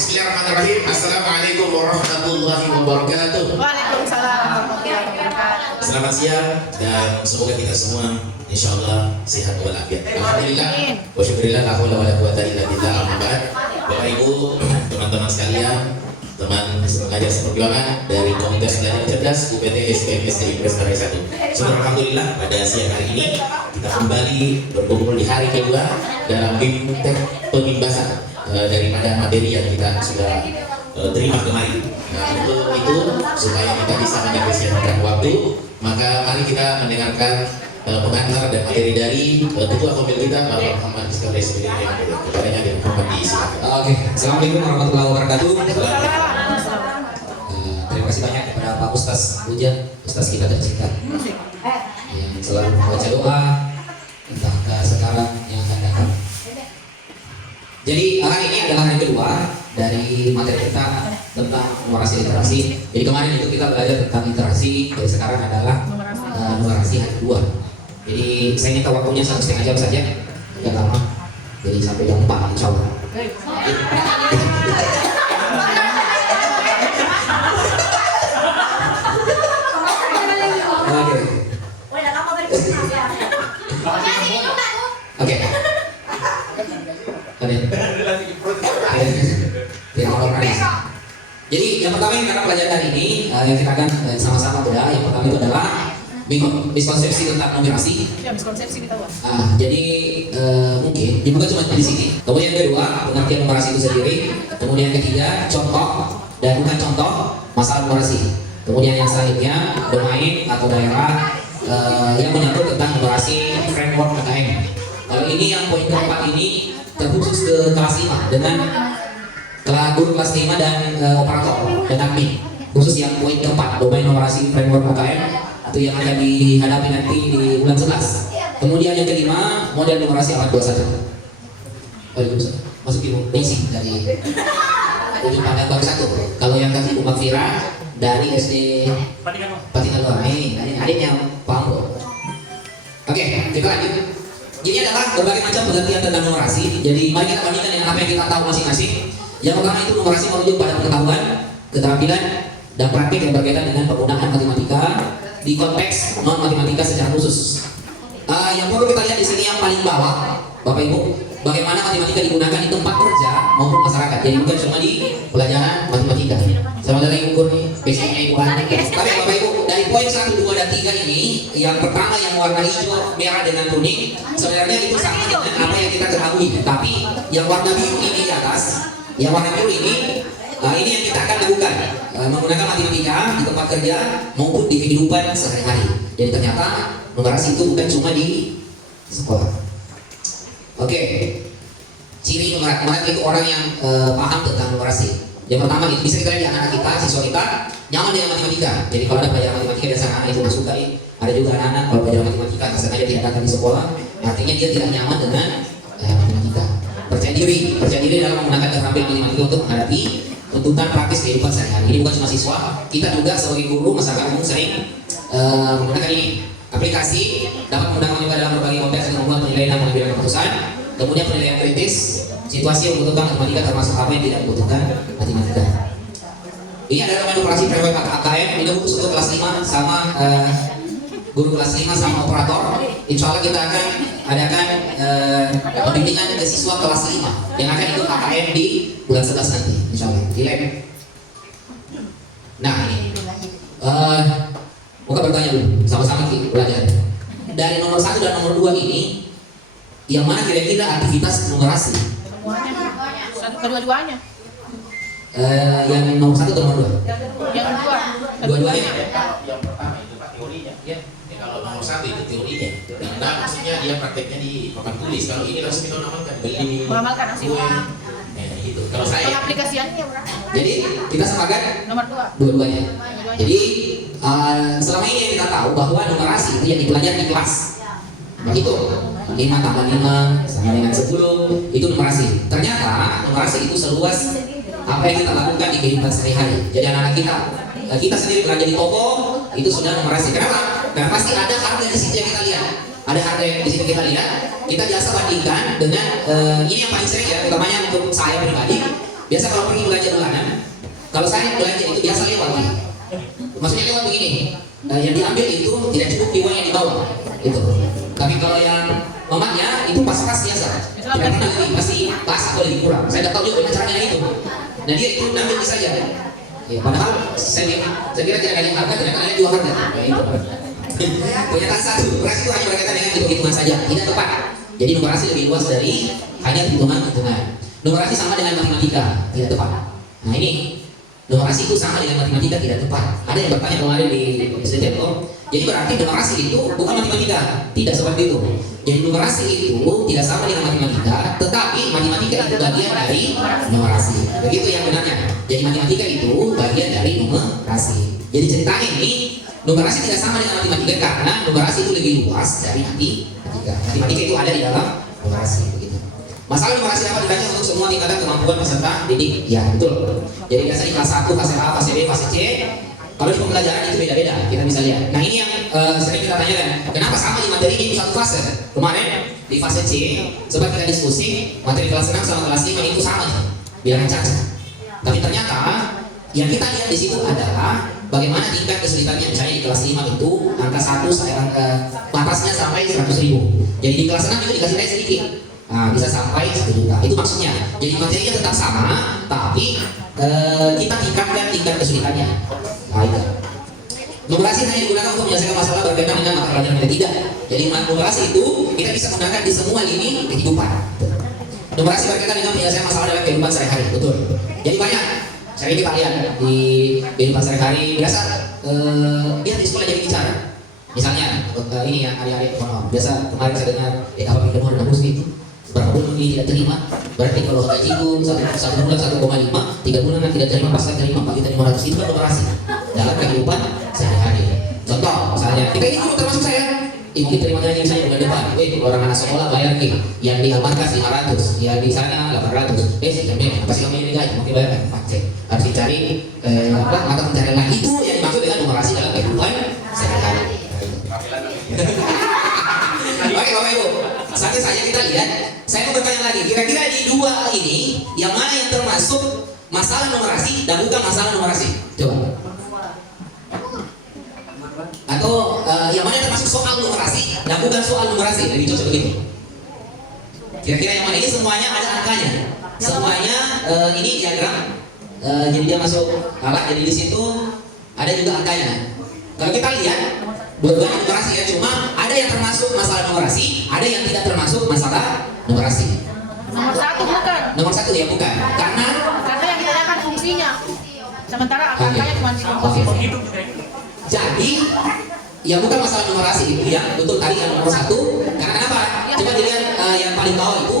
Bismillahirrahmanirrahim. Assalamualaikum warahmatullahi wabarakatuh. Waalaikumsalam warahmatullahi wabarakatuh. Selamat siang dan semoga kita semua insyaallah sehat walafiat. Alhamdulillah. Wa syukurillah la haula wala quwata illa billah. Amma ba'd. Bapak Ibu, teman-teman sekalian, teman pengajar seperjuangan dari Komunitas Belajar Cerdas UPT SPM SDI Prestasi 1. Syukur alhamdulillah pada siang hari ini kita kembali berkumpul di hari kedua dalam BIMTEK pembahasan daripada materi yang kita sudah terima kemarin. Nah, untuk itu supaya kita bisa menefisienkan waktu, maka mari kita mendengarkan pengantar dan materi dari Ketua Komite kita Bapak Muhammad Iskandar SPDI. Kepadanya dan Muhammad disilakan. Oke, assalamualaikum warahmatullahi wabarakatuh. Terima kasih banyak kepada Pak Ustaz Hujan, Ustaz kita tercinta yang selalu membaca doa entah ke sekarang yang akan datang. Jadi hari ini adalah hari kedua dari materi kita tentang numerasi literasi. Jadi kemarin itu kita belajar tentang literasi, dari sekarang adalah numerasi hari kedua. Jadi saya minta waktunya 1,5 jam saja, tidak lama. Jadi sampai jam 4 insya Allah. Oke. Jadi yang pertama yang kita pelajaran hari ini yang kita akan sama-sama bedah. Yang pertama itu adalah miskonsepsi tentang numerasi. Ya, miskonsepsi kita buat. Jadi mungkin bukan cuma di sini. Kemudian yang kedua pengertian numerasi itu sendiri. Kemudian yang ketiga contoh dan bukan contoh masalah numerasi. Kemudian yang selanjutnya domain atau daerah yang menyangkut tentang numerasi framework KKM. Kalau ini yang poin keempat ini terkhusus ke kelas 5 dengan guru kelas 5 dan operator dan admin. Khusus yang poin keempat domain numerasi framework KKM itu yang akan dihadapi nanti di bulan 11. Kemudian yang kelima model numerasi abad 21. Masuk ibu Desi dari ujung pandang baru 1. Kalau yang tadi Bu Makfira dari SD Patingan ini adiknya Pak Ambo. Oke, kita lanjut. Jadi adalah berbagai macam pengertian tentang numerasi. Jadi mari kita bandingkan dengan apa yang kita tahu masing-masing. Yang pertama itu numerasi merujuk pada pengetahuan, keterampilan, dan praktik yang berkaitan dengan penggunaan matematika di konteks non matematika secara khusus. Yang perlu kita lihat di sini yang paling bawah, Bapak Ibu, bagaimana matematika digunakan di tempat kerja maupun masyarakat. Jadi bukan cuma di pelajaran matematika. Sama dari ukur nih, basicnya Ibu kan. Tapi Bapak Ibu, dari poin 1, 2, dan 3 ini, yang pertama yang warna hijau, merah dengan kuning, sebenarnya itu sama dengan apa yang kita ketahui. Tapi yang warna biru ini di atas, yang warna biru ini yang kita akan lakukan menggunakan matematika di tempat kerja maupun di kehidupan sehari-hari. Jadi ternyata numerasi itu bukan cuma di sekolah. Oke, ciri numerat itu orang yang paham tentang numerasi. Yang pertama itu bisa kita lihat di anak-anak kita, siswa kita nyaman dengan matematika. Jadi kalau ada pelajaran matematika biasanya anak itu sukai. Ada juga anak-anak kalau pelajaran matematika sengaja tidak datang di sekolah, artinya dia tidak nyaman dengan matematika. Percaya diri dalam menggunakan keterampilan matematika untuk menghadapi tuntutan praktis kehidupan sehari-hari. Ini bukan cuma siswa, kita juga sebagai guru masyarakat umum sering menggunakan ini. Aplikasi dapat menggunakan juga dalam berbagai konteks untuk membuat penilaian dan mengambil keputusan. Kemudian penilaian kritis, situasi yang membutuhkan matematika termasuk apa yang tidak membutuhkan matematika. Ini adalah numerasi framework KKM. Ini khusus untuk kelas 5 sama guru kelas 5 sama operator. Insya Allah kita akan adakan pembimbingan ke siswa kelas 5 yang akan ikut KKM di bulan 11 nanti, insya Allah di lab. Nah ini bukan bertanya dulu, sama-sama belajar. Dari nomor 1 dan nomor 2 ini, yang mana kira-kira aktivitas numerasi? Kedua-duanya. Yang nomor 1 atau nomor 2? Yang kedua. Dua-duanya. Yang pertama itu Pak teorinya, ya. Kalau nomor 1 itu teorinya. Nah, maksudnya dia prakteknya di papan tulis. Kalau ini langsung kita mengamalkan. Mengamalkan hasil. Gitu. Kalau saya. Pengaplikasiannya berapa? Jadi kita sepakat Nomor 2. dua-duanya. Jadi selama ini yang kita tahu bahwa numerasi itu yang dipelajari di kelas. Begitu. 5 tambah 5 sama dengan 10 itu numerasi. Ternyata numerasi itu seluas apa yang kita lakukan di kehidupan sehari-hari. Jadi anak-anak kita sendiri belajar di toko itu sudah numerasi. Kenapa? Karena pasti ada harga di situ yang kita lihat. Ada harga yang di sini kita lihat. Kita biasa bandingkan dengan ini yang paling sering ya, utamanya untuk saya pribadi. Biasa kalau pergi belanja bulanan, kalau saya belanja itu biasa lewat nih. Maksudnya lewat begini. Yang diambil itu tidak cukup uang yang dibawa. Itu. Tapi kalau yang mamanya itu pas-pas biasa. Tidak pernah lebih, pasti pas atau lebih kurang. Saya tidak tahu juga bagaimana caranya itu. Nah dia itu ambil saja. Ya, padahal saya kira tidak ada yang harga, tidak ada yang jual harga. Ya, itu. Pernyataan satu, numerasi itu hanya berkaitan dengan hitung-hitungan saja, tidak tepat. Jadi numerasi lebih luas dari hanya hitungan-hitungan. Numerasi sama dengan matematika, tidak tepat. Nah ini, numerasi itu sama dengan matematika, tidak tepat. Ada yang bertanya kemarin di SDTM, jadi berarti numerasi itu bukan matematika, tidak seperti itu. Jadi numerasi itu tidak sama dengan matematika, tetapi matematika itu bagian dari numerasi. Begitu yang benarnya. Jadi matematika itu bagian dari numerasi. Jadi ceritanya ini, numerasi tidak sama dengan matematika karena numerasi itu lebih luas dari matematika. Matematika itu ada di dalam numerasi. Begitu. Masalah numerasi dapat ditanya untuk semua tingkatan kemampuan peserta didik. Ya betul. Jadi biasanya di kelas 1, fase A, fase B, fase C. Kalau di pembelajaran itu beda-beda, kita bisa lihat. Nah ini yang sering kita tanyakan, kenapa sama di materi ini satu fase? Kemarin di fase C, sempat kita diskusi materi kelas 6 sama kelas 5 itu sama, bilangan cacat. Tapi ternyata yang kita lihat di situ adalah bagaimana tingkat kesulitannya. Misalnya di kelas 5 itu angka 1 batasnya sampai 100.000. Jadi di kelas 6 itu dikasih naik sedikit. Nah, bisa sampai 1 juta. Itu maksudnya. Jadi materinya tetap sama, tapi kita tingkatkan tingkat kesulitannya. Nah, itu. Numerasi hanya digunakan untuk menyelesaikan masalah berkaitan dengan mata pelajaran kita, tidak. Jadi numerasi itu kita bisa gunakan di semua lini kehidupan. Numerasi berkaitan dengan menyelesaikan masalah dalam kehidupan sehari-hari, betul. Jadi banyak. Sering kita lihat di kehidupan sehari-hari biasa dia di sekolah jadi bicara. Misalnya ini ya adik-adik biasa kemarin saya dengar apa pinjam uang kampus itu berapa bulan ini tidak terima, berarti kalau gajiku satu bulan 1,5, 3 bulan tidak terima, pas terima 4.500 itu kan numerasi dalam kehidupan sehari-hari. Contoh misalnya kita ini dulu termasuk saya ini terima gaji misalnya bulan depan, orang anak sekolah bayar nih yang di Albankas 500, yang di sana 800, sih jamnya pasti kami ini gaji mungkin bayar pakai harus dicari mata pencarian lain. Itu yang dimaksud dengan numerasi dalam kehidupan sehari-hari. Oke Bapak Ibu, sampai saja kita lihat. Saya mau bertanya lagi, kira-kira di dua ini yang mana yang termasuk masalah numerasi dan bukan masalah numerasi? Coba. Atau yang mana yang termasuk soal numerasi dan bukan soal numerasi? Lebih cocok begitu. Kira-kira yang mana? Ini semuanya ada angkanya. Semuanya ini diagram. Jadi dia masuk alat. Jadi di situ ada juga angkanya. Kalau kita lihat dua-duanya numerasi ya, cuma ada yang termasuk masalah numerasi, ada yang tidak termasuk masalah numerasi. Nomor 1 bukan. Nomor 1 ya bukan, karena yang ditanyakan fungsinya. Sementara angkanya cuma di komposisi. Jadi yang bukan masalah numerasi itu ya, betul tadi yang nomor 1. Karena kenapa? Coba dilihat yang paling bawah itu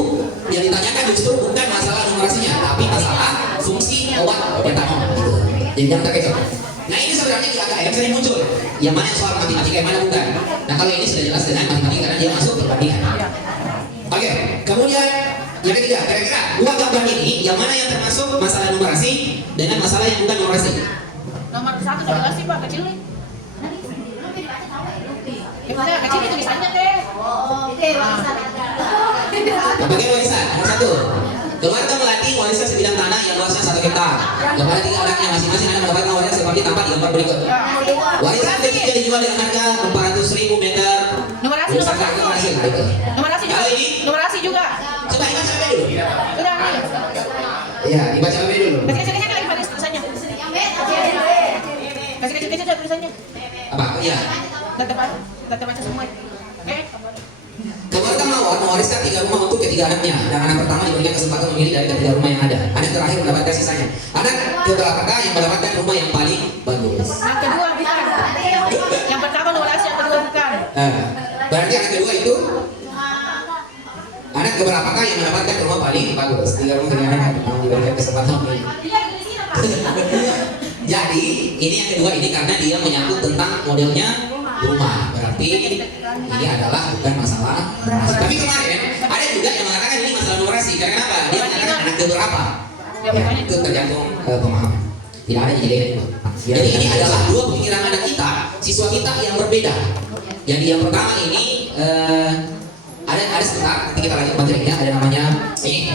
yang ditanyakan justru bukan masalah numerasinya, tapi masalah fungsi obat metanol. Gitu. Jadi jangan terkecoh. Nah ini sebenarnya di AKM sering muncul. Yang mana soal matematika, yang mana bukan. Nah kalau ini sudah jelas dengan matematika karena dia masuk perbandingan. Oke, kemudian yang ketiga, kira-kira dua gambar ini yang mana yang termasuk masalah numerasi dengan masalah yang bukan numerasi? Nomor 1 sudah jelas sih Pak, kecil nih. Maksudnya kecil itu tulisannya deh. Bagian warisan, nomor 1. Keluarga melatih warisan sebidang tanah yang luasnya 1 hektar. Kepada 3 anaknya masing-masing akan mendapatkan warisan seperti tampak di gambar berikut. Warisan ketiga dijual dengan harga 400.000 meter. Numerasi juga. Numerasi juga. Coba dibaca apa dulu? Udah nih. Iya, dibaca apa dulu? Kecil-kecilnya lagi pada tulisannya. Kasih kecil-kecil ada tulisannya. Apa? Iya. Kita baca semua. Oke. Keluarga Mawar mewariskan 3 rumah untuk ketiga anaknya. Dan anak pertama diberikan kesempatan memilih dari ketiga rumah yang ada. Anak terakhir mendapatkan sisanya. Anak keberapakah yang mendapatkan rumah yang paling bagus? Yang kedua bukan. Yang pertama numerasi, yang kedua bukan. Berarti anak kedua itu anak keberapakah yang mendapatkan rumah paling bagus? 3 rumah ketiga anak diberikan kesempatan memilih. Jadi ini yang kedua ini karena dia menyangkut tentang modelnya rumah. Berarti ini adalah bukan masalah numerasi. Tapi kemarin ada juga yang mengatakan ini masalah numerasi. Karena apa? Dia mengatakan anak keberapa? Ya, itu tergantung pemahaman. Tidak ada jadi itu. Jadi ini adalah dua pemikiran anak kita, siswa kita yang berbeda. Jadi yang pertama ini ada sebentar nanti kita lanjut materinya, ada namanya ini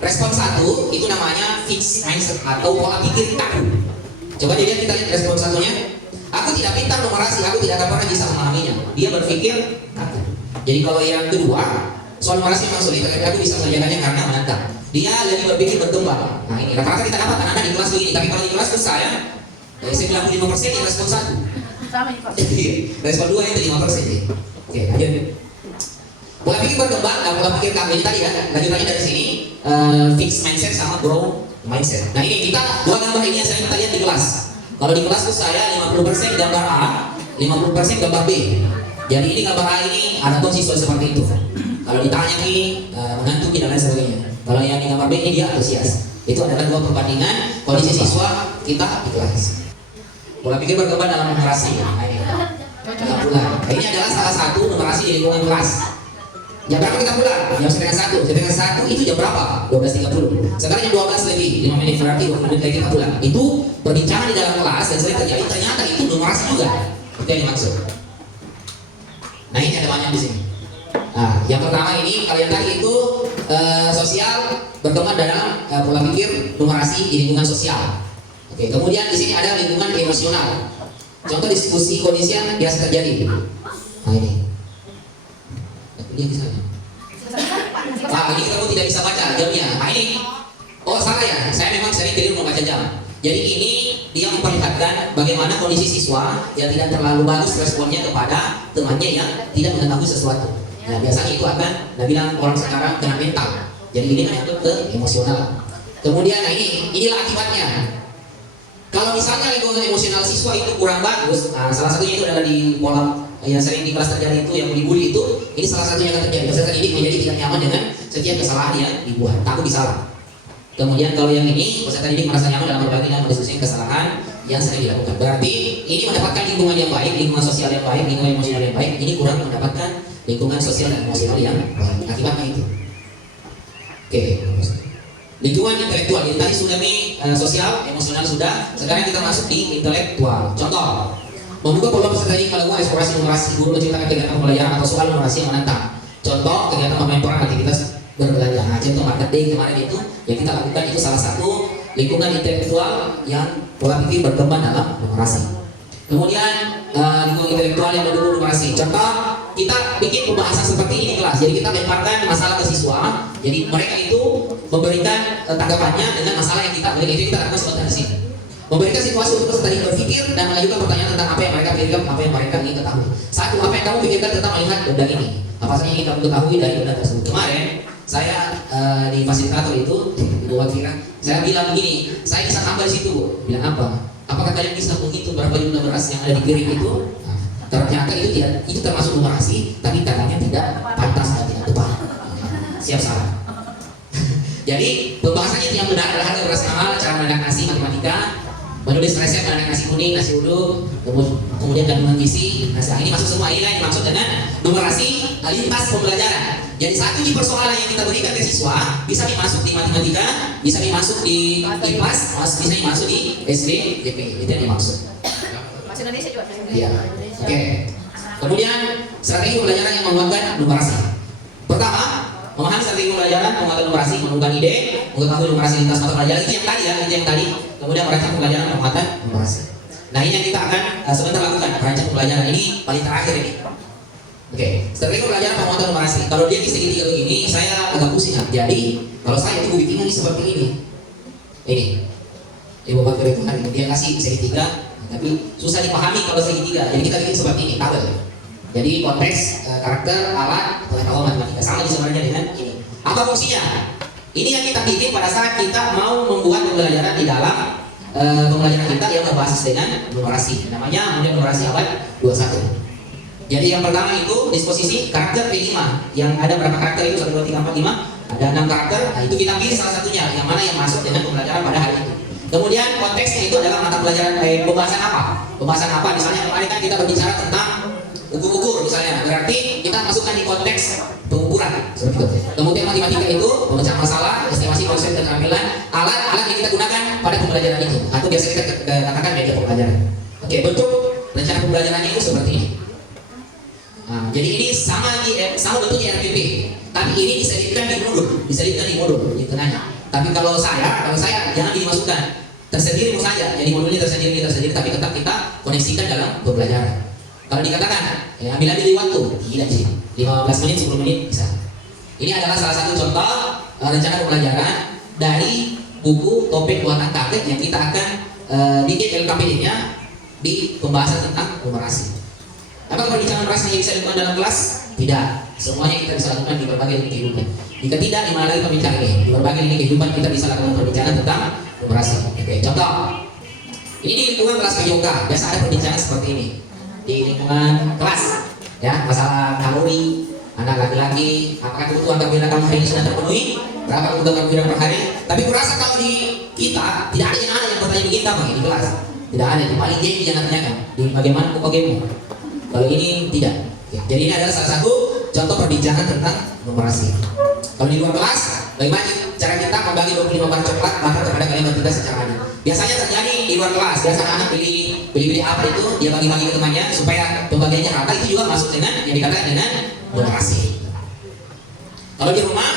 respon 1 itu namanya fixed mindset atau pola pikir kaku. Coba dilihat, kita lihat respon 1-nya. Aku tidak pintar numerasi, aku tidak akan pernah bisa memahaminya. Dia berpikir kaku. Jadi kalau yang kedua, soal numerasi memang sulit, tapi aku bisa mengerjakannya karena menantang. Dia lebih berpikir berkembang. Nah ini rata-rata kita dapat anak-anak di kelas begini, tapi kalau di kelas saya 95% ya respon 1. Sama nih Pak. Respon 2 itu 5% ya. Oke, lanjut. Pola pikir berkembang dan pola pikir kamu ini tadi ya, lanjutannya dari sini fixed mindset sama grow mindset. Nah ini kita dua gambar ini yang sering kita lihat di kelas. Kalau di kelas tuh saya 50% gambar A, 50% gambar B. Jadi ini gambar A ini ada siswa seperti itu. Kalau ditanya ini mengantuk dan lain sebagainya. Kalau yang di gambar B ini dia antusias. Itu adalah dua perbandingan kondisi siswa kita di kelas. Pola pikir berkembang dalam numerasi. Nah, ini. Kita pulang. Nah, ini adalah salah satu numerasi di lingkungan kelas. Jam berapa kita pulang? Jam setengah 1. Setengah 1 itu jam berapa? 12.30. Sekarang jam 12 lebih 5 menit, berarti 20 menit lagi kita pulang. Itu perbincangan di dalam kelas dan sering terjadi. Ternyata itu numerasi juga. Itu yang dimaksud. Nah ini ada banyak di sini. Nah yang pertama ini kalian tadi itu sosial berkembang dalam pola pikir numerasi di lingkungan sosial. Oke, kemudian di sini ada lingkungan emosional. Contoh diskusi kondisi yang biasa terjadi. Nah ini. Dia di sana. Nah, ini kamu tidak bisa baca jamnya. Nah ini, oh salah ya, saya memang sering keliru membaca jam. Jadi ini dia memperlihatkan bagaimana kondisi siswa yang tidak terlalu bagus responnya kepada temannya yang tidak mengetahui sesuatu. Nah biasanya itu akan, bilang orang sekarang kena mental. Jadi ini menyangkut ke emosional. Kemudian nah inilah akibatnya. Kalau misalnya lingkungan emosional siswa itu kurang bagus, nah salah satunya itu adalah di pola yang sering di kelas terjadi itu yang dibully itu, ini salah satunya yang akan terjadi. Peserta didik menjadi tidak nyaman dengan setiap kesalahan yang dibuat, takut disalah. Kemudian kalau yang ini, peserta didik merasa nyaman dalam berbagi dan mendiskusikan kesalahan yang sering dilakukan. Berarti ini mendapatkan lingkungan yang baik, lingkungan sosial yang baik, lingkungan emosional yang baik. Ini kurang mendapatkan lingkungan sosial dan emosional yang baik. Akibatnya itu. Oke. Lingkungan intelektual, jadi tadi sudah nih sosial, emosional sudah. Sekarang kita masuk di intelektual. Contoh. Membuka peluang peserta didik melakukan eksplorasi numerasi, guru menciptakan kegiatan pembelajaran atau soal numerasi yang menantang. Contoh kegiatan pemelajaran aktivitas berbelanja. Nah, contoh marketing kemarin itu yang kita lakukan itu salah satu lingkungan intelektual yang pola pikir berkembang dalam numerasi. Kemudian lingkungan intelektual yang mendukung numerasi. Contoh kita bikin pembahasan seperti ini di kelas. Jadi kita lemparkan masalah ke siswa. Jadi mereka itu memberikan tanggapannya dengan masalah yang kita berikan. Itu kita lakukan seperti di sini. Memberikan situasi untuk peserta didik berpikir dan mengajukan pertanyaan tentang apa yang mereka pikirkan, apa yang mereka ingin ketahui. Satu, apa yang kamu pikirkan tentang melihat benda ini? Apa saja yang ingin kamu ketahui dari benda tersebut? Kemarin saya di fasilitator itu di Buat Fira, saya bilang begini, saya bisa tambah di situ, Bu. Bilang apa? Apakah kalian bisa menghitung berapa jumlah beras yang ada di piring itu? Nah, ternyata itu tidak, itu termasuk numerasi, tapi katanya tidak pantas dan tidak tepat. Siap salah. Jadi pembahasannya yang benar adalah harga beras mahal, cara menandakan nasi, matematika, menulis resep mengenai nasi kuning, nasi uduk, kemudian kandungan gizi. Nah, ini masuk semua. Inilah yang dimaksud dengan numerasi lintas pembelajaran. Jadi satu di persoalan yang kita berikan ke siswa bisa dimasuk di matematika, bisa dimasuk di IPAS, bisa dimasuk di SD, DP. Itu yang dimaksud. Bahasa Indonesia juga. Iya. Oke. Kemudian strategi pembelajaran yang menguatkan numerasi. Pertama, memahami strategi pembelajaran menguatkan numerasi, menemukan ide, mengetahui numerasi lintas mata pelajaran. Itu yang tadi ya, itu yang tadi. Kemudian merancang pembelajaran penguatan numerasi. Nah ini yang kita akan sebentar lakukan, merancang pembelajaran ini paling terakhir ini. Oke, strategi pembelajaran penguatan numerasi. Kalau dia di segitiga begini, saya agak pusing. Jadi kalau saya itu bikinnya ini seperti ini. Ini, ibu bapak itu kan dia kasih segitiga, tapi susah dipahami kalau segitiga. Jadi kita bikin seperti ini, tabel. Jadi konteks, karakter, alat, pengetahuan matematika sama sebenarnya dengan ini. Apa fungsinya? Ini yang kita bikin pada saat kita mau membuat pembelajaran di dalam pembelajaran kita yang berbasis dengan numerasi. Namanya model numerasi abad 21. Jadi yang pertama itu disposisi karakter P5. Yang ada berapa karakter itu? 1, 2, 3, 4, 5. Ada 6 karakter. Nah itu kita pilih salah satunya. Yang mana yang masuk dengan pembelajaran pada hari itu. Kemudian konteksnya itu adalah mata pelajaran pembahasan apa? Pembahasan apa? Misalnya kemarin kan kita berbicara tentang ukur-ukur misalnya. Berarti kita masukkan di konteks pengukuran. Kemudian matematika itu pemecahan masalah, estimasi konsep keterampilan, alat-alat yang kita gunakan pada pembelajaran itu. Atau biasa kita katakan media pembelajaran. Oke, bentuk rencana pembelajarannya itu seperti ini. Nah, jadi ini sama bentuknya RPP, tapi ini diselipkan di modul, di tengahnya. Tapi kalau saya jangan dimasukkan tersendiri saja. Jadi modulnya tersendiri, tapi tetap kita koneksikan dalam pembelajaran. Kalau dikatakan, ya, ambil aja di waktu, tidak sih. 15 menit, 10 menit bisa. Ini adalah salah satu contoh rencana pembelajaran dari buku topik buatan target yang kita akan bikin LKPD-nya di pembahasan tentang numerasi. Apakah perbincangan numerasi hanya bisa dilakukan dalam kelas? Tidak. Semuanya kita bisa lakukan di berbagai lini kehidupan. Jika tidak, di mana lagi pembicaraan ini? Di berbagai lini kehidupan kita bisa lakukan perbincangan tentang numerasi. Oke, contoh. Ini di lingkungan kelas PJOK, biasa ada perbincangan seperti ini. Di lingkungan kelas, ya, masalah kalori, anak laki-laki, apakah kebutuhan karbohidrat kamu hari ini sudah terpenuhi? Berapa kebutuhan karbohidrat per hari? Tapi kurasa kalau di kita tidak ada yang bertanya begini apa di kelas. Tidak ada, di paling game yang tanyakan di bagaimana UKG-mu. Kalau ini tidak. Oke. Jadi ini adalah salah satu contoh perbincangan tentang numerasi. Kalau di luar kelas, bagaimana cara kita membagi 25 bar coklat bahkan kepada kalian bertiga secara adil? Biasanya terjadi di luar kelas, biasanya anak beli apa itu dia bagi-bagi ke temannya supaya pembagiannya rata, itu juga masuk dengan yang dikatakan dengan numerasi. Kalau di rumah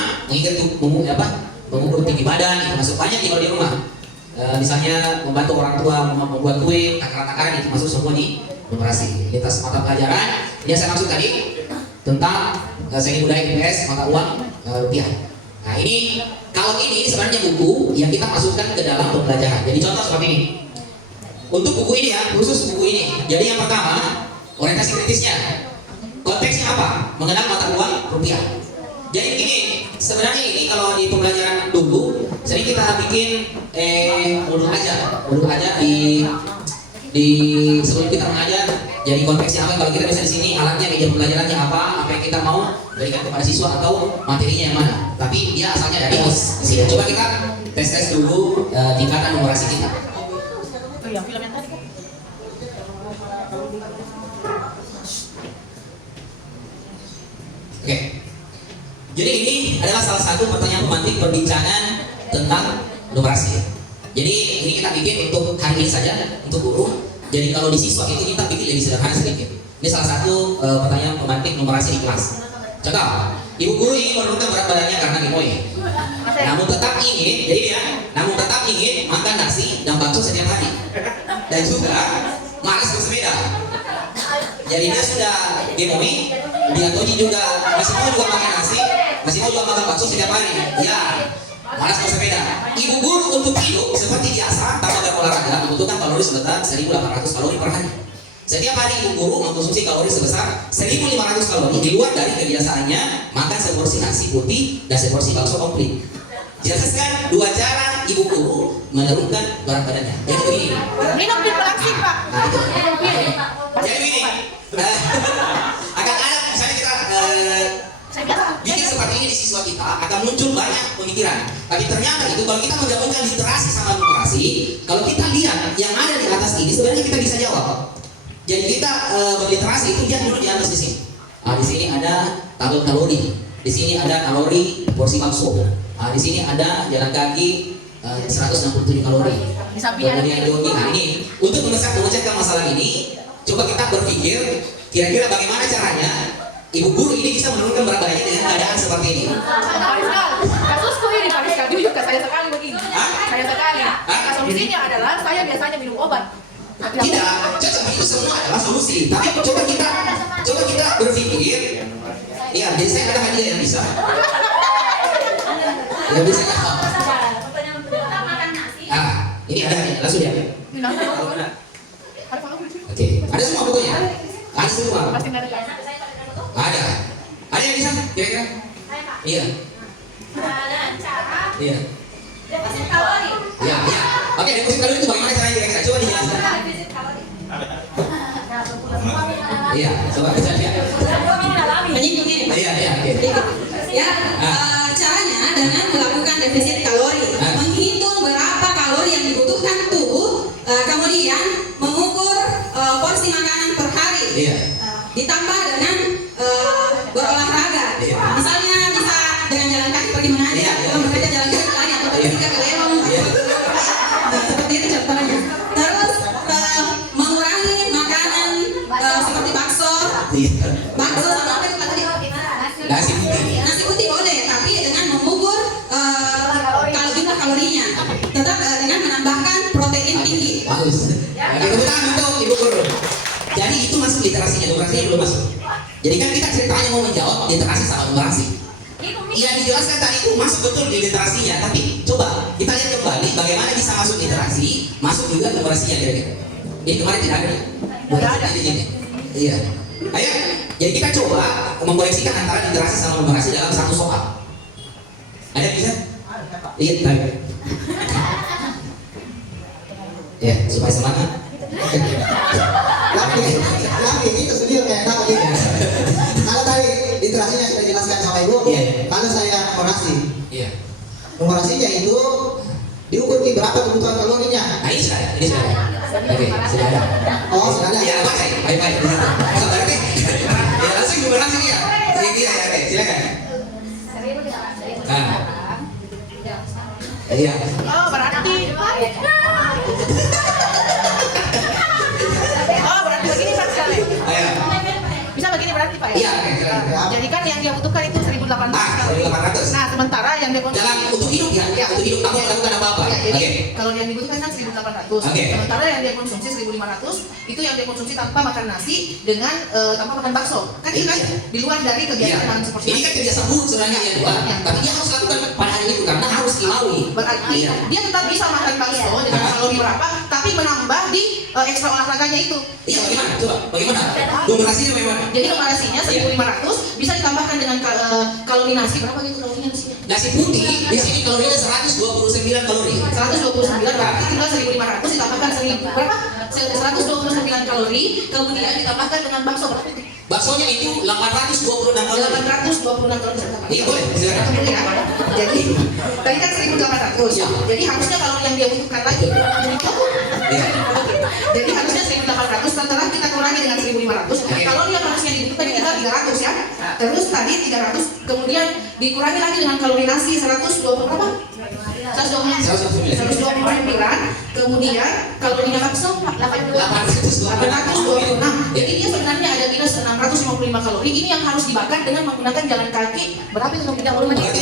mengukur tinggi badan itu masuk banyak nih kalau di rumah. Misalnya membantu orang tua membuat kue, takaran-takaran itu masuk semua di numerasi. Lintas mata pelajaran yang saya maksud tadi tentang seni budaya IPS, mata uang rupiah. Nah ini kalau ini sebenarnya buku yang kita masukkan ke dalam pembelajaran. Jadi contoh seperti ini. Untuk buku ini ya, khusus buku ini. Jadi yang pertama orientasi kritisnya. Konteksnya apa? Mengenal mata uang rupiah. Jadi begini, sebenarnya ini kalau di pembelajaran dulu sering kita bikin modul aja di sebelum kita mengajar. Jadi konteksnya apa? Kalau kita bisa di sini alatnya, media pembelajarannya apa yang kita mau berikan kepada siswa atau materinya yang mana. Tapi dia asalnya dari sini. Coba kita tes dulu tingkatan numerasi kita. Oh iya, film yang tadi kan. Oke. Jadi ini adalah salah satu pertanyaan pemantik perbincangan tentang numerasi. Jadi ini kita bikin untuk hari ini saja, untuk guru. Jadi kalau di siswa itu kita bikin lebih sederhana sedikit. Ini salah satu pertanyaan pemantik numerasi di kelas. Contoh, ibu guru ini menurunkan berat badannya karena gemoy. Namun tetap ingin makan nasi dan bakso setiap hari. Dan juga malas bersepeda. Jadi dia sudah gemoy, dia Tony juga masih mau juga makan nasi, masih mau juga makan bakso setiap hari. Ya, malas bersepeda. Ibu guru untuk hidup seperti biasa tanpa berolahraga membutuhkan kalori sebesar 1.800 kalori per hari. Setiap hari ibu guru mengkonsumsi kalori sebesar 1.500 kalori di luar dari kebiasaannya makan seporsi nasi putih dan seporsi bakso komplit. Jelaskan 2 cara ibu guru menurunkan berat badannya. Jadi begini. Minum di plastik, Pak. Nah, itu. Minum bir. Jadi begini. Agak-agak misalnya kita bikin seperti ini di siswa kita akan muncul banyak pemikiran. Tapi ternyata itu kalau kita menggabungkan literasi sama numerasi, kalau kita lihat yang ada di atas ini sebenarnya kita bisa jawab. Jadi kita berliterasi itu lihat dulu di atas di sini. Nah, di sini ada tabel kalori. Di sini ada kalori porsi bakso. Nah, di sini ada jalan kaki 167 kalori. Kemudian jogging. Nah, ini untuk memecahkan masalah ini, coba kita berpikir kira-kira bagaimana caranya ibu guru ini bisa menurunkan berat badannya dengan keadaan seperti ini. Kasusku ini Pak Rizka, jujur ke saya sekali begini. Saya sekali. Asumsinya adalah saya biasanya minum obat. Tidak, cocok itu semua adalah solusi. Tapi coba kita berpikir. Iya, jadi saya ada hadiah yang bisa. Yang bisa nggak? Ini ada hadiah, langsung ya. Oke, ada semua fotonya. Ada semua. Ada. Ada yang bisa? Kira-kira? Iya. Iya. Defisit kalori. Iya. Oke, defisit kalori itu bagaimana caranya kira-kira? Coba dijelaskan. Defisit kalori. Iya, coba kita lihat. Menyinggung ini. Iya, oke. Ya, caranya dengan melakukan defisit kalori, menghitung berapa kalori yang dibutuhkan tubuh, kemudian mengukur porsi makanan per hari, ditambah dengan berolahraga. Misalnya bisa dengan jalan kaki pergi mana aja, kalau bekerja jalan kaki lagi atau bertiga ke lewang, seperti itu contohnya. Terus mengurangi makanan seperti bakso sama apa itu tadi? Nasi putih. Nasi putih boleh, tapi dengan mengukur kalau jumlah literasinya, numerasinya belum masuk. Jadi kan kita ceritanya mau menjawab literasi sama numerasi. Iya dijelaskan tadi itu masuk betul di literasinya, tapi coba kita lihat kembali bagaimana bisa masuk literasi, masuk juga numerasinya kira-kira. Ini kemarin tidak ada. Tidak ada. Ini. Iya. Ayo, jadi kita coba mengkoreksikan antara literasi sama numerasi dalam satu soal. Ada bisa? Iya, tahu. Ya, supaya semangat. Lagi itu sendiri kayak apa gitu. Kalau tadi literasinya sudah dijelaskan sama ibu, Iya. kalau saya numerasi, Iya. numerasinya itu diukur di berapa kebutuhan kalorinya. Nah, ini sudah ada. Oke, sudah ada. Oh, sudah ada. Ya, baik. Baik. Oh, berarti ya langsung numerasi ya. Iya, oke, silakan. Nah. Iya. Oh, berarti begini Pak sekali. Ayo. Bisa begini berarti Pak ya? Iya, oke, silakan. Jadi kan yang dia butuhkan itu 1.800 kalori. 1.800. Nah, sementara yang dia konsumsi Dalam untuk hidup ya, untuk hidup kamu lakukan apa-apa. Ya, jadi Oke. kalau yang dibutuhkan kan 1.800. Oke. Sementara yang dia konsumsi 1.500 itu yang dia konsumsi tanpa makan nasi dengan tanpa makan bakso. Kan itu kan di luar dari Iya. kegiatan makan seperti Ini kan kebiasaan buruk sebenarnya ya, Bu. Tapi dia harus lakukan pada hari itu karena harus ilawi. Berarti Iya. dia tetap bisa makan bakso dengan kalori berapa, tapi menambah di ekstra olahraganya itu. Iya, bagaimana? Coba, bagaimana? Numerasinya bagaimana? Jadi numerasinya 1.500 bisa ditambahkan dengan kalori nasi berapa gitu kalorinya nasinya? Nasi putih di sini kalorinya 129 kalori. 129 berarti tinggal 1.500 ditambahkan 1000 berapa? 129 kalori kemudian ditambahkan dengan bakso berapa itu? Baksonya itu 826 kalori. 826 kalori. Iya, boleh, silakan. Ya. Jadi tadi kan 1.800. Ya. Jadi harusnya kalau yang dia butuhkan lagi. Iya. Jadi harusnya 1.800 setelah kita kurangi dengan 1.500. Oke. Kalau yang harusnya dibutuhkan tinggal 300 ya. Terus tadi 300 kemudian dikurangi lagi dengan kalori nasi 120 berapa? 129. Kemudian kalorinya bakso 826. Jadi dia sebenarnya ada minus 655 kalori. Ini yang harus dibakar dengan menggunakan jalan kaki. Berapa itu kalau tidak Berarti dia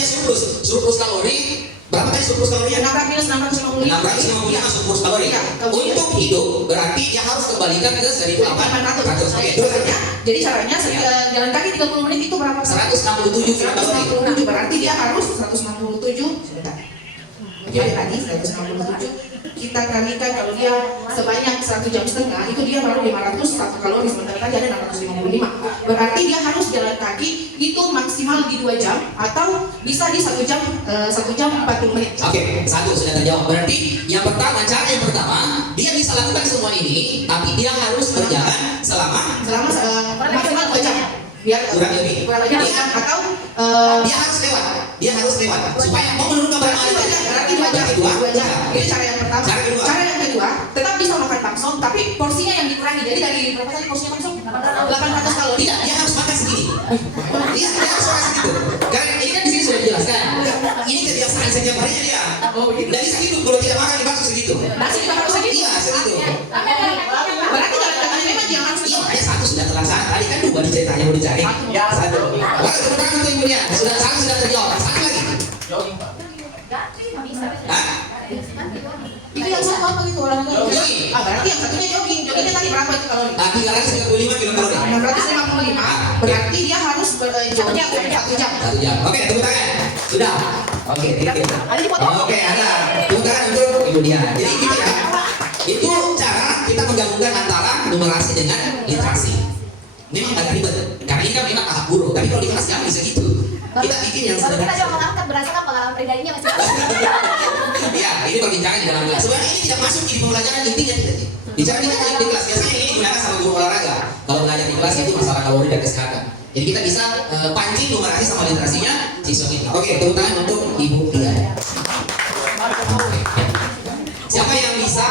surplus kalori. Berapa tadi surplus kalorinya? minus 655. 655 surplus kalori. Iya, kemudian- Untuk hidup berarti dia harus kembalikan ke 1.800. Oke, terus Jadi caranya jalan kaki 30 menit itu berapa? 167 kilokalori. 167 berarti dia harus 167 sebentar. Kali tadi 167 kita kalikan kalau dia sebanyak 1,5 jam itu dia baru 501 kalori sementara tadi ada 655. Berarti dia harus jalan kaki itu maksimal di 2 jam atau bisa di 1 jam 40 menit. Oke, satu sudah terjawab. Berarti yang pertama, cara yang pertama, dia bisa lakukan semua ini, tapi dia harus berjalan selama Maksimal 2 jam. Biar Kurang lebih. atau dia harus lewat supaya mau menurunkan berat badan. berarti 2 jam. 2 jam. Itu cara yang pertama. Cara kedua. Cara yang kedua, tetap bisa makan bakso, tapi porsinya yang dikurangi. Jadi dari berapa tadi porsinya bakso? 800 kalori. Tidak, dia harus makan segini. Iya, dia harus makan segitu. Karena ini kan di sini sudah dijelaskan. Ini kebiasaan setiap harinya dia. Oh, begitu. Tidak bisa gitu kalau tidak makan di bakso segitu. Nasi juga harus segitu. Iya, segitu. Berarti jalan memang dia harus Iya, makanya satu sudah terlaksana. Tadi kan dua ceritanya mau dicari. Ya, satu. Wah, tepuk tangan untuk ibunya. Satu sudah terjawab. Satu lagi. Hah? Itu yang satu apa gitu olahraga? Jogging. Berarti yang satunya jogging. Joggingnya tadi berapa itu kalori? 335 kilokalori. 655. Berarti dia harus jogging 1 jam. 1 jam. Oke, tepuk tangan. Sudah. Oke, thank you. Ada di foto? Oke, ada. Tepuk tangan untuk ibu dia. Jadi gitu ya. Itu cara kita menggabungkan antara numerasi dengan literasi. Memang agak ribet, karena ini kan memang tahap buruk. Tapi kalau di kelas jangan bisa gitu. Kita bikin yang Baru kita sederhana. coba mengangkat berdasarkan pengalaman pribadinya masing-masing. Ya, ini perbincangan di dalam kelas. Sebenarnya ini tidak masuk di pembelajaran intinya tidak sih. Bicara kita di kelas biasanya ini digunakan sama guru olahraga. Kalau belajar di kelas itu masalah kalori dan kesehatan. Jadi kita bisa pancing numerasi sama literasinya siswa kita. Oke, tepuk tangan untuk Ibu Dia. Siapa yang bisa?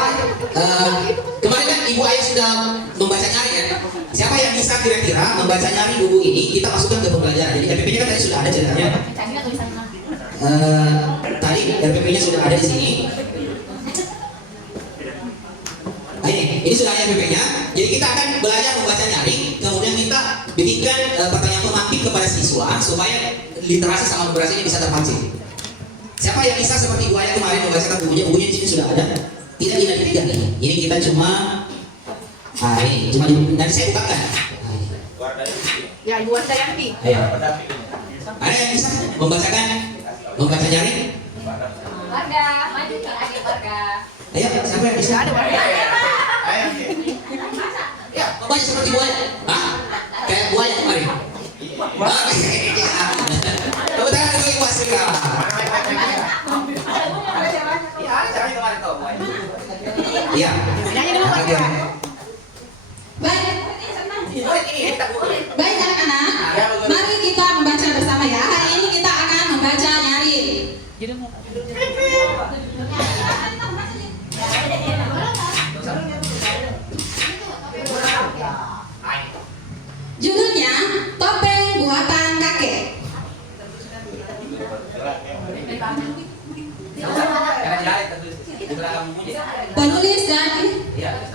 Kemarin kan Ibu Ayah sudah membaca nyari kan? Siapa yang bisa kira-kira membaca nyari buku ini? Kita masukkan ke pembelajaran. Jadi RPP-nya kan tadi sudah ada ceritanya. Tadi RPP-nya sudah ada di sini. Nah, ini sudah ada RPP-nya. Jadi kita akan belajar membaca nyaring. Kemudian kita bikinkan pertanyaan pemancing kepada siswa supaya literasi sama numerasi ini bisa terpancing. Siapa yang bisa seperti Ibu Ayah kemarin membacakan bukunya? Bukunya di sini sudah ada. Tidak ini. Ini kita cuma Ah ini cuma nanti saya bukakan. Ya, Ibu Wardayanti. Ayo. Ada yang bisa membacakan? Membaca nyaring? Warga, maju ke adik warga. Ayo, siapa yang bisa? Ada Warga. Ya, membaca seperti buaya. Hah? Kayak buaya kemarin. Tepuk tangan untuk Ibu Asrika. Iya. Nyanyi dulu Warga. Baik. Baik anak-anak, mari kita membaca bersama ya. Hari ini kita akan membaca nyaring. Judulnya Topeng Buatan Kakek.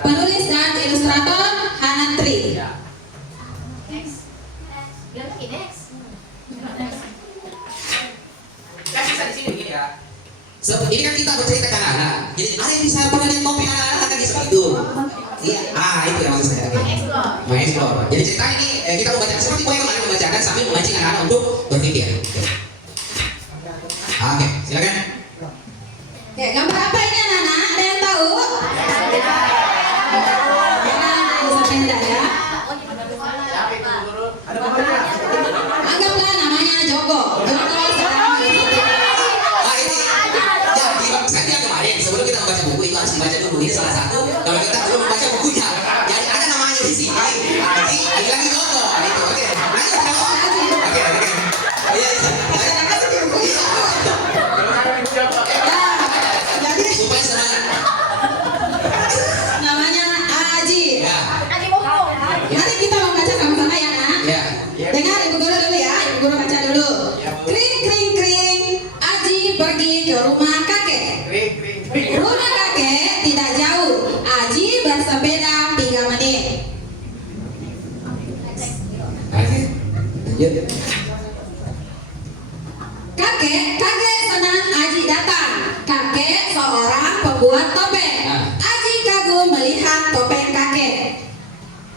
Penulis dan ilustrator Hanatri. Next. Bilang lagi next. Ini kan kita bercerita ke anak-anak. Jadi ada yang bisa pernah lihat topeng anak-anak akan bisa itu. Iya, itu yang maksud saya. Explore. Mengeksplor. Jadi cerita ini kita membaca seperti yang kemarin membacakan sambil memancing anak-anak untuk berpikir. Oke, silakan. Oke, gambar apa ini anak-anak? Ada yang tahu? Sampai tidak ya. Anggaplah namanya Joko. Joko sedang Saya bilang kemarin sebelum kita membaca buku itu harus membaca dulu. Ini salah satu. Kalau kita belum membaca bukunya, jadi ada namanya di sini. Jadi lagi Joko. Itu oke. Oke. Iya. Supaya semangat. namanya Aji. Ya. Adik buku. Mari kita membaca sama-sama ya, Nak. Ya. Dengar Ibu Guru dulu ya. Ibu Guru baca dulu. Kring kring kring. Aji pergi ke rumah kakek. Rumah kakek tidak jauh. Aji bersepeda 3 menit. Oke. Yuk. Kakek senang Aji datang. Kakek seorang pembuat topeng. Aji kagum melihat topeng kakek.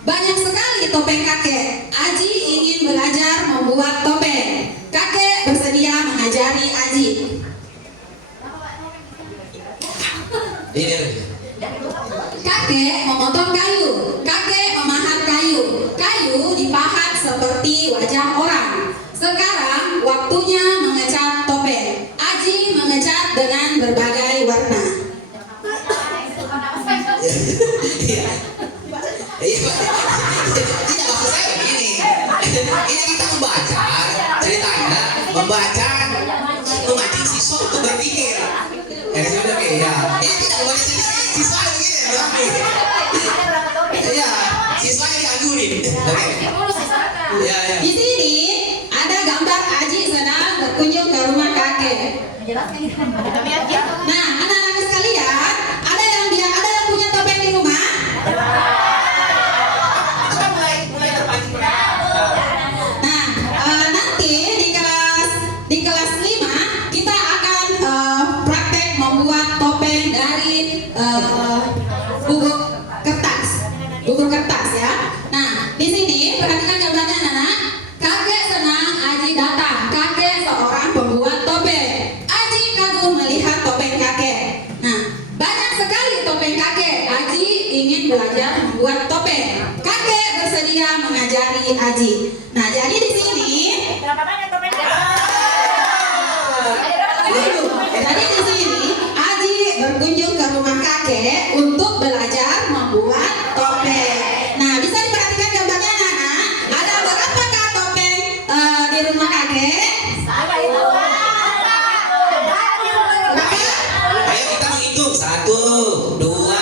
Banyak sekali topeng kakek. Aji ingin belajar membuat topeng. Kakek bersedia mengajari Aji. Ini. Kakek memotong kayu. Kakek memahat kayu. Kayu dipahat seperti wajah orang. Sekarang waktunya mengecat topeng. Aji mengecat dengan berbagai warna. Iya. Tidak maksud saya begini. Ini kita membaca ceritanya, membaca memancing siswa untuk berpikir. Ya sudah ya. Ini tidak membaca siswa begini ya. Iya, siswanya dianggurin. Oke. Ya. Di sini ada gambar Aji sedang berkunjung ke rumah kakek. Nah, anak-anak sekalian, ada yang punya topeng di rumah? Nah, nanti di kelas 5 kita akan praktek membuat topeng dari buku kertas ya. Nah, di sini perhatikan gambarnya anak-anak. Kakek senang Aji datang. Kakek seorang pembuat topeng. Aji kagum melihat topeng kakek. Nah, banyak sekali topeng kakek. Aji ingin belajar membuat topeng. Kakek bersedia mengajari Aji. Nah, jadi di sini Berapa banyak topengnya? jadi di sini Aji berkunjung ke rumah kakek untuk belajar membuat topeng. Nah, bisa diperhatikan gambarnya anak-anak. Ada berapakah topeng di rumah kakek? Berapa? Ayo kita menghitung 1, 2.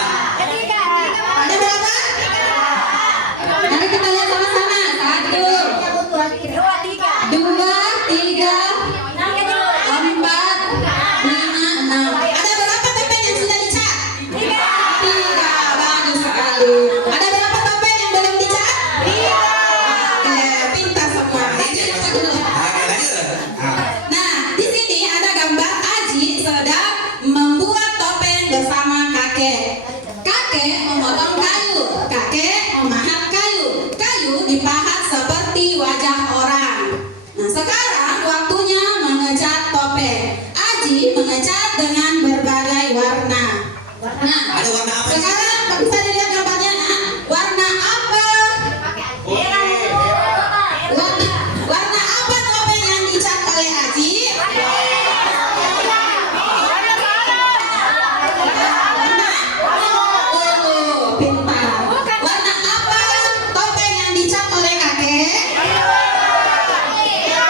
Ada berapa? Mari kita lihat sama-sama. 1, 2, 3, 4, 5, 6. Ada berapa topeng yang sudah dicat? 3. Bagus sekali. Ada berapa topeng yang belum dicat? 3. Oke, pintar semua. Oke, lanjut. Nah, di sini ada gambar Aji sedang membuat topeng bersama kakek. Kakek memotong kayu. Kakek Nah, Ada warna apa? sekarang bisa dilihat gambarnya, nak. Warna apa? Warna apa topeng yang dicat oleh Aji? Oh, pintar. Warna apa topeng yang dicat oleh kakek?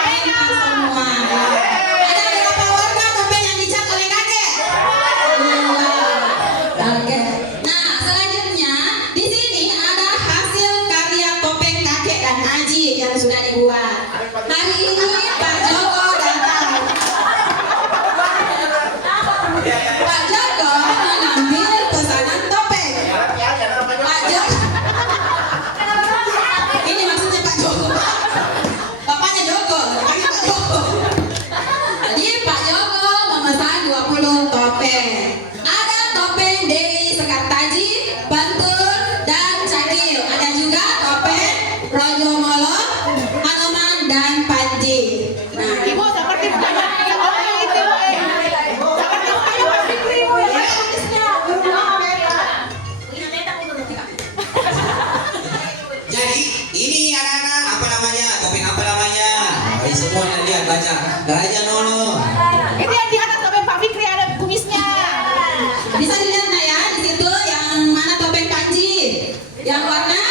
Pintar semua. Ada berapa warna topeng yang dicat oleh kakek? Oke. Nah, selanjutnya di sini ada hasil karya topeng kakek dan Aji yang sudah dibuat. Hari ini Pak Joko datang. Pak Joko mengambil pesanan topeng. Pak Joko. Ini maksudnya Pak Joko. Bapaknya Joko, bapaknya Pak Joko. Jadi Pak Joko memesan 20 topeng. Ada topeng Dewi Sekartaji, Bantul, dan Cakil. Ada juga topeng Rojo Molo, Hanoman, dan Panji. Nah, Ibu seperti bukannya orang itu. Seperti bukannya Fikri ibu ya. Jadi ini anak-anak apa namanya? Topeng apa namanya? Mari semua lihat baca. Raja Nono. Itu yang di atas topeng Pak Fikri ada kumisnya. bisa dilihat nah ya di situ yang mana topeng Panji, yang warna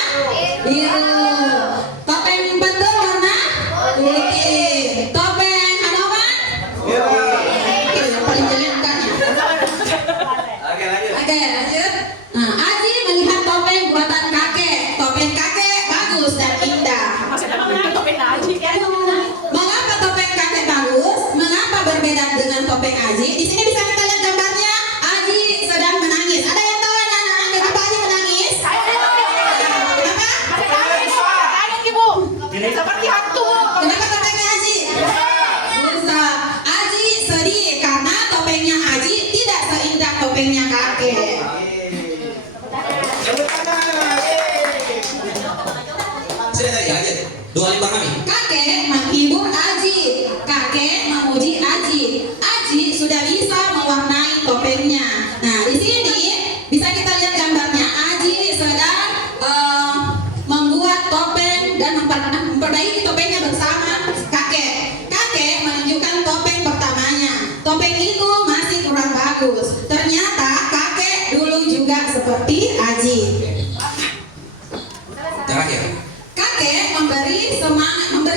biru. Topeng Bantul warna putih. Topeng Hanoman itu yang paling jelek kan ya. Oke, lanjut. Oke, lanjut. Nah, Aji melihat topeng buatan kakek. Topeng kakek bagus dan indah. Masih ada namanya topeng Aji. Mengapa topeng kakek bagus? Mengapa berbeda dengan topeng Aji? Di sini bisa kita lihat gambarnya. Aji sedang menangis. Ada yang tahu anak-anak kenapa Aji menangis? Kenapa? Kaget ibu. Seperti hantu. Kenapa topengnya Aji? Bisa. Aji sedih karena topengnya Aji tidak seindah topengnya kakek. Sudah tadi aja. Dua lima kami. Kakek menghibur Aji. Kakek memuji Aji. Aji sudah bisa mewarnai topengnya. Nah, di sini bisa kita lihat gambarnya. Aji sedang membuat topeng dan memperbaiki topengnya bersama kakek. Kakek menunjukkan topeng pertamanya. Topeng itu masih kurang bagus. Ternyata kakek dulu juga seperti Aji. Terakhir. Kakek memberi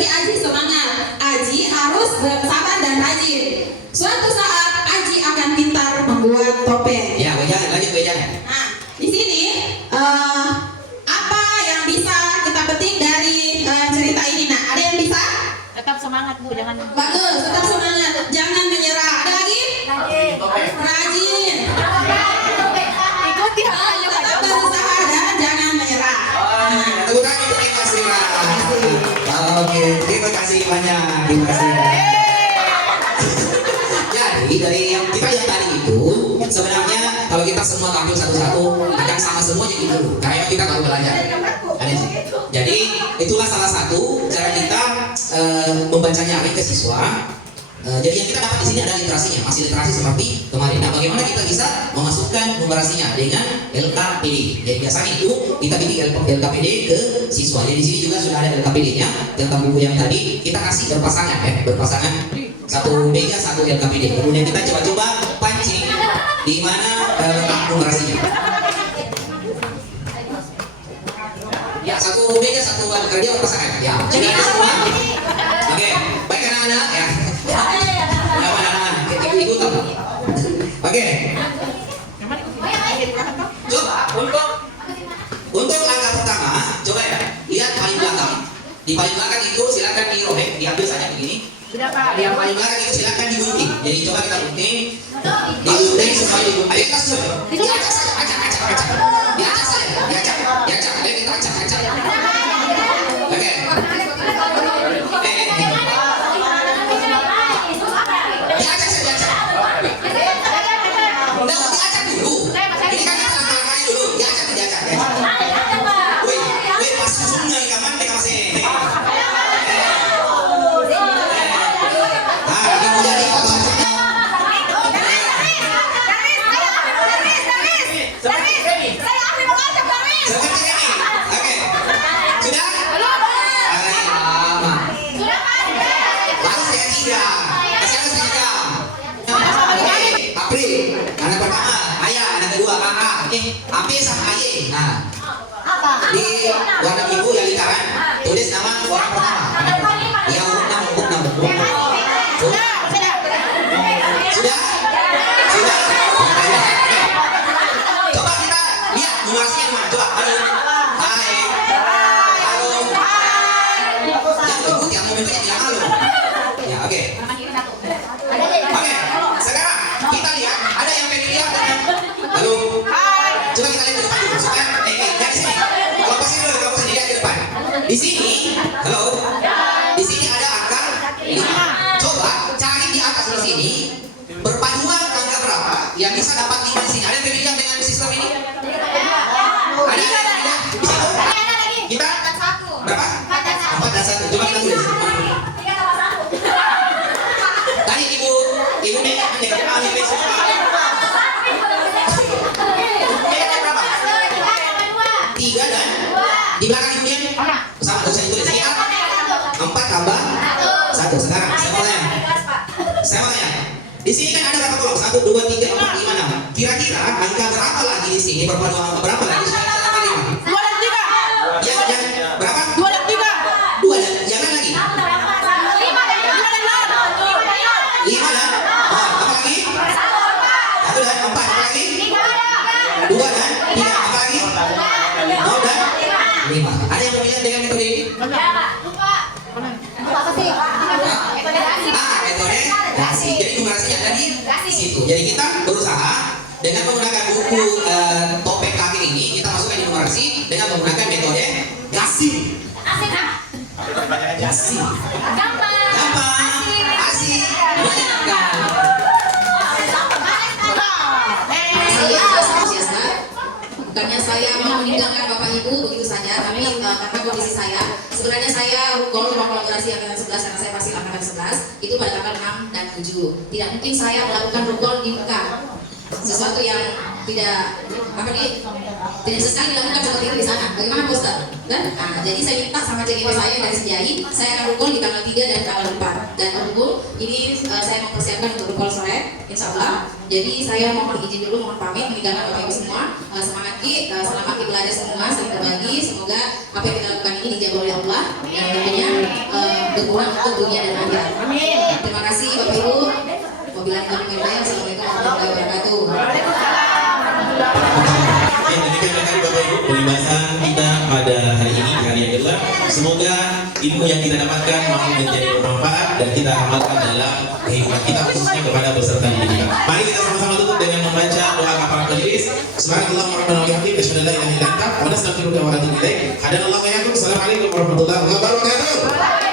Aji semangat. Aji harus bersabar dan rajin. Suatu saat Aji akan pintar membuat topeng. Ya, wejangan, lanjut wejangan. Nah, di sini apa yang bisa kita petik dari cerita ini? Nah, ada yang bisa? Tetap semangat bu, jangan. Bagus, tetap semangat, jangan menyerah. Ada lagi? Rajin. Ikuti hanya Tetap berusaha dan jangan menyerah. Tepuk tangan untuk Eka Srima. Oke, terima kasih banyak. Terima kasih. Jadi dari yang kita lihat tadi itu sebenarnya kalau kita semua tampil satu-satu akan sama semuanya gitu. Kayak kita baru belajar. Ada sih. Jadi itulah salah satu cara kita membacanya ke siswa. Jadi yang kita dapat di sini ada literasinya, masih literasi seperti kemarin. Nah, bagaimana kita bisa memasukkan numerasinya dengan LKPD? Jadi biasanya itu kita bikin LKPD ke siswa. Jadi di sini juga sudah ada LKPD-nya tentang buku yang tadi kita kasih berpasangan ya, berpasangan satu meja satu LKPD. Kemudian kita coba-coba pancing di mana letak numerasinya. Ya, satu meja satu kerja berpasangan. Ya, sudah ada semua. Oke, baik anak-anak ya. Ikutan. Oke. Coba untuk langkah pertama, coba ya lihat paling belakang. Di paling belakang itu silakan dirobek, diambil saja begini. Yang paling belakang itu silakan digunting. Jadi coba kita gunting, digunting supaya digunting. Ayo kita coba. Diacak saja, acak. Diacak saja, diacak. Ayo kita acak. Oke. Diacak saja, acak. Udah diacak dulu. Ini kan kita langkah-langkahnya dulu. Diacak. Wih, pas susunnya ini kapan mereka masih. Nah, ini mau jadi apa? AP sama AY. Nah, Apa? di warna biru yang lingkaran tulis nama orang pertama. Yang huruf nama. Sudah? Sudah? Coba kita lihat numerasinya mana. Coba. Halo. Hai. Halo. Yang ikut yang mau minta bilang halo. Ya, oke. Oke, sekarang kita lihat ada yang pengen lihat. Halo. Coba kita lihat ke depan dulu. Supaya, dari sini. Kelompok dulu, kelompok sendiri ke depan. Di sini, halo. Di sini ada angka 5. Coba cari di atas di sini berpaduan angka berapa yang bisa dapat 5 di sini. Ada yang familiar dengan sistem ini? Ada yang familiar? Di situ? Kita berapa? 4 dan 1. Coba kita tulis. Tadi ibu Mega yang besok. Mega berapa? 3 dan di belakang kemudian sama usah ditulis. Ingat 4 tambah 1. Sekarang saya mau tanya. Di sini kan ada berapa kolom? 1, 2, 3, 4, 5, 6. Kira-kira angka berapa lagi di sini? Perpaduan angka berapa lagi? Supaya bisa dapat 5. 2 dan 3. Yang berapa? 2 dan 3. 2 dan jangan lagi. 5 dan apa lagi? 1 dan 4 apa lagi? 2 dan 3 apa lagi? 0 dan 5. Ada yang familiar dengan metode ini? Metode dasi. Jadi numerasinya ada di situ. Jadi kita berusaha dengan menggunakan buku topeng kakek ini, kita masukkan di numerasi dengan menggunakan metode gasing. Gasing. Gampang. Asik. Menyenangkan. Saya antusiasme. Bukannya saya mau meninggalkan Bapak Ibu begitu saja, tapi karena kondisi saya, sebenarnya saya rukun ruang kolaborasi angkatan 11 karena saya masih angkatan 11 itu pada tanggal 6 dan 7. Tidak mungkin saya melakukan rukun di muka, sesuatu yang tidak tidak sesekali dilakukan seperti itu di sana. Bagaimana poster? Nah, jadi saya minta sama CGP saya dari Sejai, saya akan rukun di tanggal 3 dan tanggal 4. Dan rukun ini saya mempersiapkan untuk rukun sore, insya Allah. Jadi saya mohon izin dulu, mohon pamit meninggalkan Bapak Ibu semua. Semangat Ki, selamat Ki belajar semua, saling berbagi. Semoga apa yang kita lakukan ini dijabah oleh Allah dan tentunya berkurang untuk dunia dan akhirat. Terima kasih Bapak Ibu. Wabillahi taufiq wal hidayah. Assalamualaikum warahmatullahi wabarakatuh. Ya, demikian tadi Bapak Ibu pembahasan kita pada hari ini, hari yang kedua. Semoga ilmu yang kita dapatkan mampu menjadi bermanfaat dan kita amalkan dalam kehidupan kita, khususnya kepada peserta didik kita. Mari kita sama-sama tutup dengan membaca doa kafarat majelis. Subhanallah wa bihamdihi, asyhadu an la ilaha illa anta, wa nastaghfiruka wa natubu ilaik. Hadanallahu wa iyyakum. Assalamualaikum warahmatullahi wabarakatuh.